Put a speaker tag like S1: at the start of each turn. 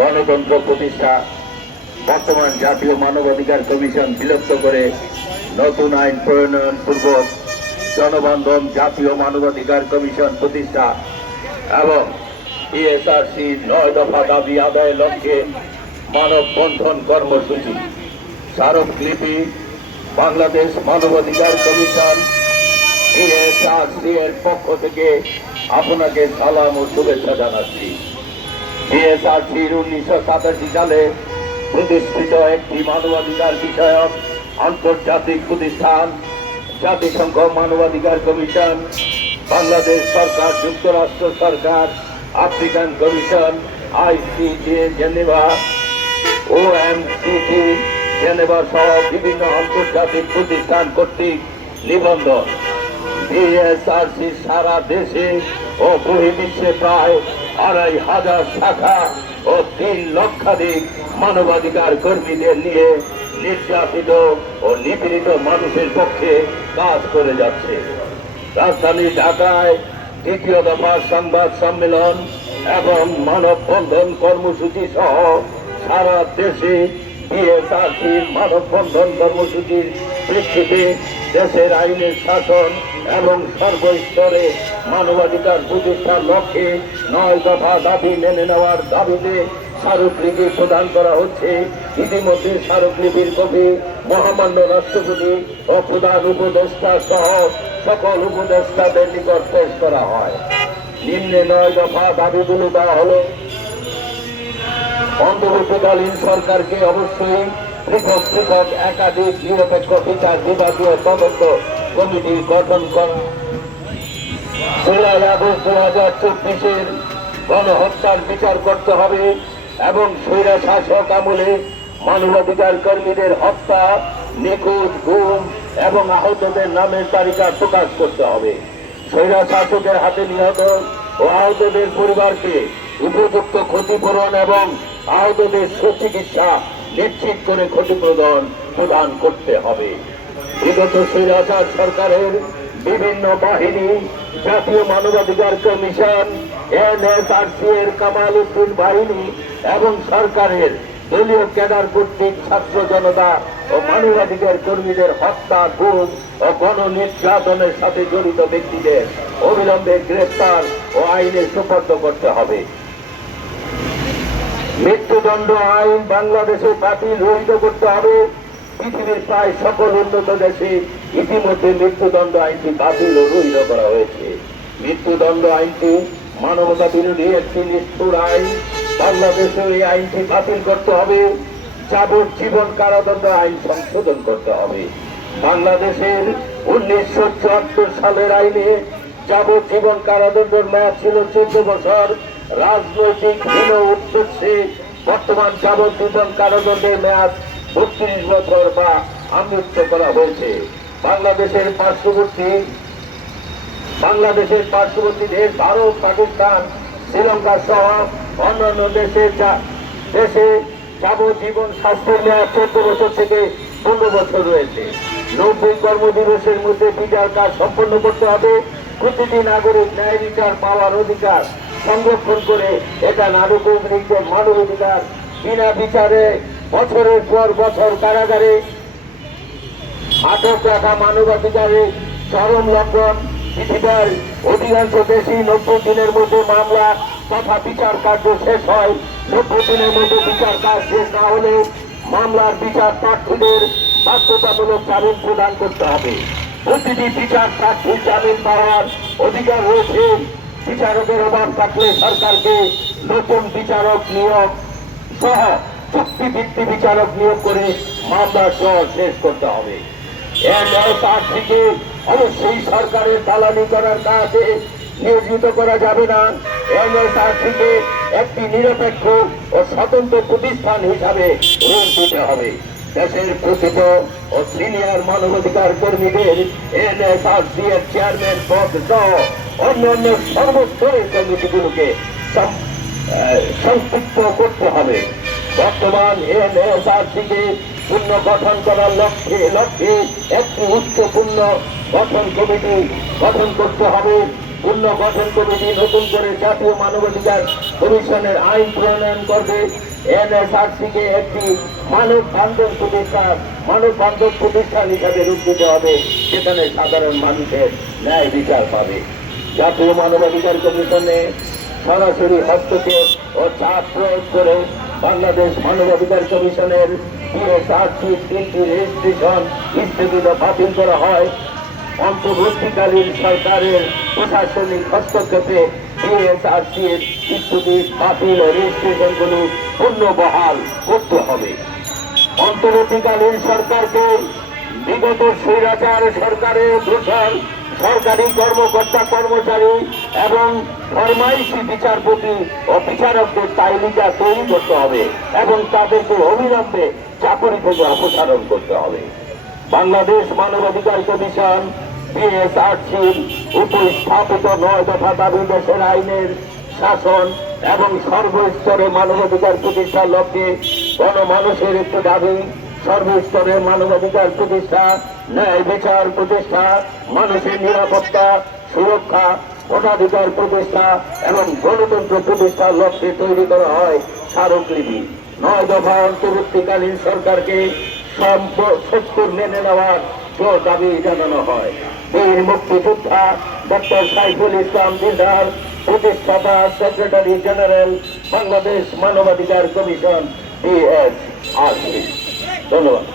S1: গণতন্ত্র প্রতিষ্ঠা, বর্তমান জাতীয় মানবাধিকার কমিশন বিলুপ্ত করে নতুন আইন প্রণয়ন পূর্বক জনবান্ধব জাতীয় মানবাধিকার কমিশন প্রতিষ্ঠা এবং ইএসআরসি নয় দফা দাবি আদায়ের লক্ষ্যে মানববন্ধন কর্মসূচি। স্মারকলিপি বাংলাদেশ মানবাধিকার কমিশন ইএসআরসি এর পক্ষ থেকে আপনাকে সালাম ও শুভেচ্ছা জানাচ্ছি। বিএসআরসির উনিশশো সাতাশি সালে প্রতিষ্ঠিত একটি মানবাধিকার বিষয়ক আন্তর্জাতিক প্রতিষ্ঠান, জাতিসংঘ মানবাধিকার কমিশন, বাংলাদেশ সরকার, যুক্তরাষ্ট্র সরকার, আফ্রিকান কমিশন, আইসিজে জেনেভা ও এমসিটি জেনেভা সহ বিভিন্ন আন্তর্জাতিক প্রতিষ্ঠান কর্তৃক নিবন্ধন বিএসআরসি সারা দেশে ও বহির্বিশ্বে প্রায় আড়াই হাজার শাখা ও তিন লক্ষাধিক মানবাধিকার কর্মীদের নিয়ে নির্যাতিত ও নিপীড়িত মানুষের পক্ষে কাজ করে যাচ্ছে। রাজধানী ঢাকায় দ্বিতীয় দফা সংবাদ সম্মেলন এবং মানববন্ধন কর্মসূচি সহ সারা দেশে বিএসআরসির মানববন্ধন কর্মসূচির প্রেক্ষিতে দেশের আইনের শাসন এবং সর্বস্তরে মানবাধিকার প্রতিষ্ঠার লক্ষ্যে নয় দফা দাবি মেনে নেওয়ার দাবিতে স্মারকলিপি প্রদান করা হচ্ছে। ইতিমধ্যে স্মারকলিপির কপি মহামান্য রাষ্ট্রপতি ও প্রধান উপদেষ্টা সহ সকল উপদেষ্টাদের নিকট পেশ করা হয়। নিম্নে নয় দফা দাবিগুলো দেওয়া হলো, অন্তর্বর্তীকালীন সরকারকে অবশ্যই পৃথক পৃথক একাধিক নিরপেক্ষ বিচার বিভাগীয় তদন্ত কমিটি গঠন করা জুলাই আগস্ট দু হাজার চব্বিশের গণহত্যার বিচার করতে হবে এবং স্বৈরা শাসক আমলে মানবাধিকার কর্মীদের হত্যা, নিখোঁজ, গুম এবং আহতদের নামের তালিকা প্রকাশ করতে হবে। স্বৈরা শাসকের হাতে নিহত ও আহতদের পরিবারকে উপযুক্ত ক্ষতিপূরণ এবং আহতদের সুচিকিৎসা নিশ্চিত করে ক্ষতিপূরণ প্রদান করতে হবে। বিগত স্বৈরাচার সরকারের বিভিন্ন বাহিনী জাতীয় মানবাধিকার কমিশন এনএসআরসি এর কামাল উদ্দিন বাহিনী এবং সরকারের দলীয় ক্যাডার কর্তৃক ছাত্র জনতা ও মানবাধিকার কর্মীদের হত্যা, গুম ও গণ নির্যাতনের সাথে জড়িত ব্যক্তিদের অবিলম্বে গ্রেফতার ও আইনে সুপর্দ করতে হবে। মৃত্যুদণ্ড আইন বাংলাদেশে বাতিল রহিত করতে হবে। পৃথিবীর প্রায় সকল উন্নত দেশে ইতিমধ্যে মৃত্যুদণ্ড আইনটি বাতিল ও রহিত করা হয়েছে। মৃত্যুদণ্ড আইনটি মানবতা বিরোধী একটি নিষ্ঠুর আইন। বাংলাদেশে এই আইনটি বাতিল করতে হবে। যাবজ্জীবন কারাদণ্ড আইন সংশোধন করতে হবে। বাংলাদেশের উনিশশো চুয়াত্তর সালের আইনে যাবজ্জীবন কারাদণ্ডের মেয়াদ ছিল চোদ্দ বছর। রাজনৈতিক হীন উদ্দেশ্যে বর্তমান যাবজ্জীবন কারাদণ্ডের মেয়াদ বত্রিশ বছর বা আমৃত্য করা হয়েছে। বাংলাদেশের পার্শ্ববর্তী বাংলাদেশের পার্শ্ববর্তী দেশ ভারত, পাকিস্তান, শ্রীলঙ্কা সহ অন্যান্য দেশের দেশে যাবজ্জীবন শাস্তির মেয়াদ চোদ্দ বছর থেকে পনেরো বছর রয়েছে। নব্বই কর্মদিবসের মধ্যে বিচার কাজ সম্পন্ন করতে হবে। প্রতিটি নাগরিক ন্যায় বিচার পাওয়ার অধিকার সংরক্ষণ করে এটা নাগরিকদের মানব অধিকার বিনা বিচারে বছরের পর বছর কারাগারে আটক রাখা মানবাধিকারের চরম লঙ্ঘন। পৃথিবীর অধিকাংশ দেশই নব্বই দিনের মধ্যে মামলা তথা বিচার কার্য শেষ হয়। নব্বই দিনের মধ্যে বিচার কাজ শেষ না হলে মামলার বিচার প্রার্থীদের বাধ্যতামূলক জামিন প্রদান করতে হবে। প্রতিটি বিচার প্রার্থীর জামিন পাওয়ার অধিকার রয়েছে। বিচারকের অভাব থাকলে সরকারকে নতুন বিচারক নিয়োগ সহ চুক্তিভিত্তি বিচারক নিয়োগ করে মামলার জল শেষ করতে হবে। তার থেকে অবশ্যই সরকারের দালালি করার কাজে নিয়োজিত করা যাবে না। এনএসআর থেকে একটি নিরপেক্ষ ও স্বতন্ত্র প্রতিষ্ঠান হিসাবে রূপ দিতে হবে। দেশের প্রকৃত ও সিনিয়র মানবাধিকার কর্মীদের এনএসআরসি এর চেয়ারম্যান পদ সহ অন্যান্য সর্বস্তরের কমিটিগুলোকে সম্পৃক্ত করতে হবে। বর্তমান এনএসআরসিকে পূর্ণ গঠন করার লক্ষ্যে লক্ষ্যে একটি উচ্চপূর্ণ গঠন কমিটি গঠন করতে হবে। পূর্ণ গঠন কমিটি নতুন করে জাতীয় মানবাধিকার কমিশনের আইন প্রণয়ন করবে। এনএসআরসি কে একটি মানব বান্ধব প্রতিষ্ঠান মানব বান্ধব প্রতিষ্ঠান হিসাবে রূপ দিতে হবে সেখানে সাধারণ মানুষের ন্যায় বিচার পাবে। জাতীয় মানবাধিকার কমিশনে সরাসরি হস্তক্ষেপ ও চাপ প্রয়োগ করে বাংলাদেশ মানবাধিকার কমিশনের বাতিল করা হয়। অন্তর্বর্তীকালীন সরকারের প্রশাসনিক হস্তক্ষেপে করতে হবে। অন্তর্বর্তীকালীন সরকারকে বিগত স্বৈরাচার সরকারের দূষণ সরকারি কর্মকর্তা কর্মচারী এবং ফরমাইশি বিচারপতি ও বিচারকদের তালিকা তৈরি করতে হবে এবং তাদেরকে অবিলম্বে চাকরি থেকে অপসারণ করতে হবে। বাংলাদেশ মানবাধিকার কমিশন বিএসআরসির উপস্থাপিত নয় দফা দাবি দেশের আইনের শাসন এবং সর্বস্তরে মানবাধিকার প্রতিষ্ঠার লক্ষ্যে গণমানুষের একটি দাবি, সর্বস্তরে মানবাধিকার প্রতিষ্ঠা, ন্যায় বিচার প্রতিষ্ঠা, মানুষের নিরাপত্তা, সুরক্ষা ভোটাধিকার প্রতিষ্ঠা এবং গণতন্ত্র প্রতিষ্ঠার লক্ষ্যে তৈরি করা হয় স্মারকলিপি। নয় অন্তর্বর্তীকালীন সরকারকে সত্তর মেনে নেওয়ার জোর দাবি জানানো হয়। বীর মুক্তিযোদ্ধা ডক্টর সাইফুল ইসলাম দিদার প্রতিষ্ঠাতা সেক্রেটারি জেনারেল, বাংলাদেশ মানবাধিকার কমিশন বিএস ধন্যবাদ।